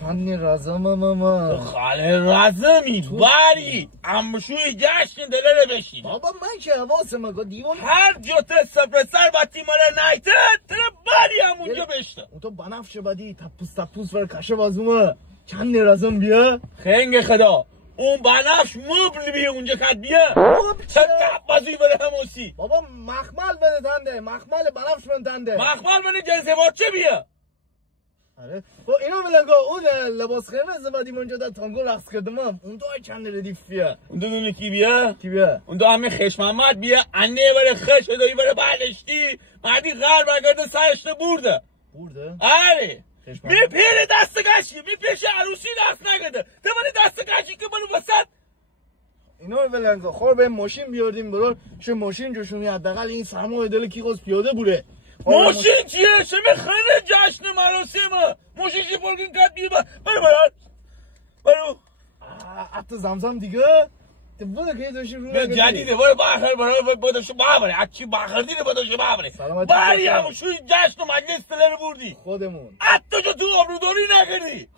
چند رزم ماما خاله رزمی باری امشوی جشن دلره بشین بابا من که حواسم اگه دیوان هر جوت سپرسر با تیماره نایته تره باری همونجا بشته اون تو بنفشه بدی تپوس ور کشه بازومه چند رزم بیا خنگ خدا اون بنفش مبل بیه اونجا کد بیه چه کپ بازوی بره هموسی بابا مخمل بده تنده مخمل بنفش من تنده مخمل منه جنسه چه بیه آره با اینا ملنگا اون لباس قرمز بدیم اونجا در تانگو رقص کردم اون تو چند ردیفیه اون دو دونه کی بیه؟ کی بیه؟ اون دو همه خش محمد بیه انه بره خش دایی بره بلشتی مردی غر برگرده سرشته برده آره میپیره دست کشی میپیشه عروسی دست نگده دمانی دست کشی که منو وسط اینا ملنگا خور به ماشین بیاردیم برون چه ماشین جوشونی حداقل این سرما دل کی قص پیاده بوده ماشین چیه؟ چه میخنه جشن مراسمه ماشین چی پرگین کت بیه برو حتی زمزم دیگه تو بوده که داشتی رو نگردی جدیده برو باخر برو باداشو بابره اچی باخر دیده باداشو بابره باری همون شوی جشن و مجلس تلر بردی خودمون حتی تو آبروداری نکردی